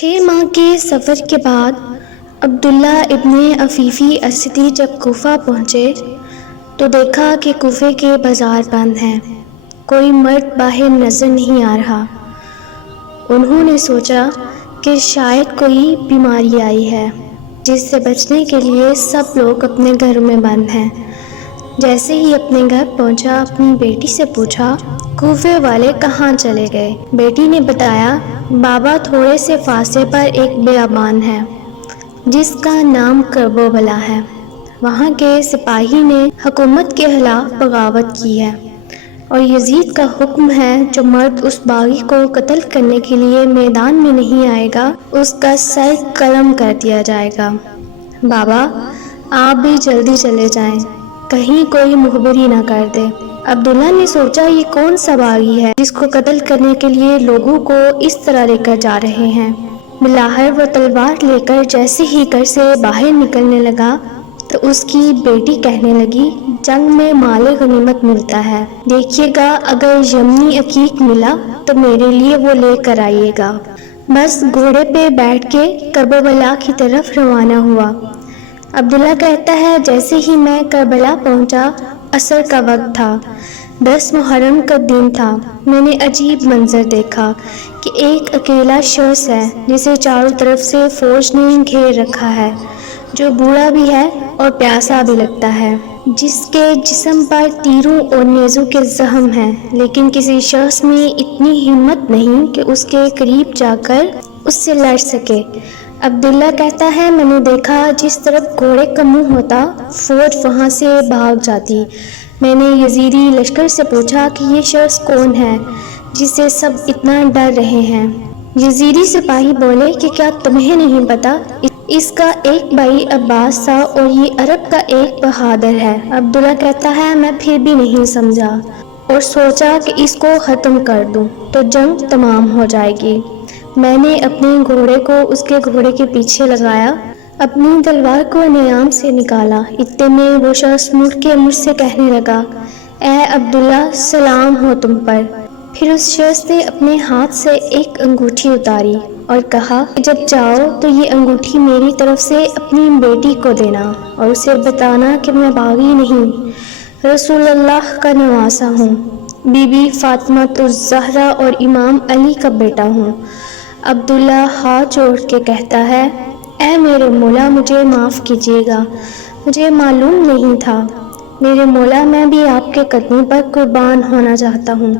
6 ماہ کے سفر کے بعد عبداللہ ابن عفیفی اسدی جب کوفہ پہنچے تو دیکھا کہ کوفے کے بازار بند ہیں، کوئی مرد باہر نظر نہیں آ رہا۔ انہوں نے سوچا کہ شاید کوئی بیماری آئی ہے جس سے بچنے کے لیے سب لوگ اپنے گھروں میں بند ہیں۔ جیسے ہی اپنے گھر پہنچا اپنی بیٹی سے پوچھا، کوفے والے کہاں چلے گئے؟ بیٹی نے بتایا، بابا تھوڑے سے فاصلے پر ایک بیابان ہے جس کا نام کرب و بلا ہے، وہاں کے سپاہی نے حکومت کے خلاف بغاوت کی ہے اور یزید کا حکم ہے جو مرد اس باغی کو قتل کرنے کے لیے میدان میں نہیں آئے گا اس کا سر قلم کر دیا جائے گا۔ بابا آپ بھی جلدی چلے جائیں، کہیں کوئی مخبری نہ کر دے۔ عبداللہ نے سوچا یہ کون سا باغی ہے جس کو قتل کرنے کے لیے لوگوں کو اس طرح لے کر جا رہے ہیں۔ بالآخر وہ تلوار لے کر جیسے ہی گھر سے باہر نکلنے لگا تو اس کی بیٹی کہنے لگی، جنگ میں مال غنیمت ملتا ہے، دیکھیے گا اگر یمنی عقیق ملا تو میرے لیے وہ لے کر آئیے گا۔ بس گھوڑے پہ بیٹھ کے کربلا کی طرف روانہ ہوا۔ عبداللہ کہتا ہے، جیسے ہی میں کربلا پہنچا عصر کا وقت تھا، 10 محرم کا دن تھا۔ میں نے عجیب منظر دیکھا کہ ایک اکیلا شخص ہے جسے چاروں طرف سے فوج نے گھیر رکھا ہے، جو بوڑھا بھی ہے اور پیاسا بھی لگتا ہے، جس کے جسم پر تیروں اور نیزوں کے زخم ہیں، لیکن کسی شخص میں اتنی ہمت نہیں کہ اس کے قریب جا کر اس سے لڑ سکے۔ عبداللہ کہتا ہے، میں نے دیکھا جس طرف گھوڑے کا منہ ہوتا فوج وہاں سے بھاگ جاتی۔ میں نے یزیدی لشکر سے پوچھا کہ یہ شخص کون ہے جسے سب اتنا ڈر رہے ہیں؟ یزیدی سپاہی بولے کہ کیا تمہیں نہیں پتا، اس کا ایک بھائی عباس تھا اور یہ عرب کا ایک بہادر ہے۔ عبداللہ کہتا ہے، میں پھر بھی نہیں سمجھا اور سوچا کہ اس کو ختم کر دوں تو جنگ تمام ہو جائے گی۔ میں نے اپنے گھوڑے کو اس کے گھوڑے کے پیچھے لگایا، اپنی تلوار کو نیام سے نکالا، اتنے میں وہ شخص مڑ کے مجھ سے کہنے لگا، اے عبداللہ سلام ہو تم پر۔ پھر اس شخص نے اپنے ہاتھ سے ایک انگوٹھی اتاری اور کہا کہ جب جاؤ تو یہ انگوٹھی میری طرف سے اپنی بیٹی کو دینا اور اسے بتانا کہ میں باغی نہیں، رسول اللہ کا نواسا ہوں، بی بی فاطمہ الزہرا اور امام علی کا بیٹا ہوں۔ عبداللہ ہاتھ جوڑ کے کہتا ہے، اے میرے مولا مجھے معاف کیجیے گا، مجھے معلوم نہیں تھا، میرے مولا میں بھی آپ کے قدموں پر قربان ہونا چاہتا ہوں۔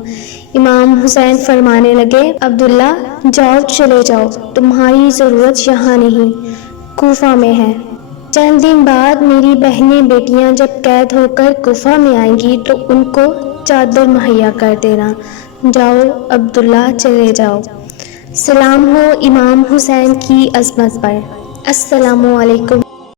امام حسین فرمانے لگے، عبداللہ جاؤ چلے جاؤ، تمہاری ضرورت یہاں نہیں، کوفہ میں ہے۔ چند دن بعد میری بہنیں بیٹیاں جب قید ہو کر کوفہ میں آئیں گی تو ان کو چادر مہیا کر دینا۔ جاؤ عبداللہ چلے جاؤ۔ سلام ہو امام حسین کی عظمت پر۔ السلام علیکم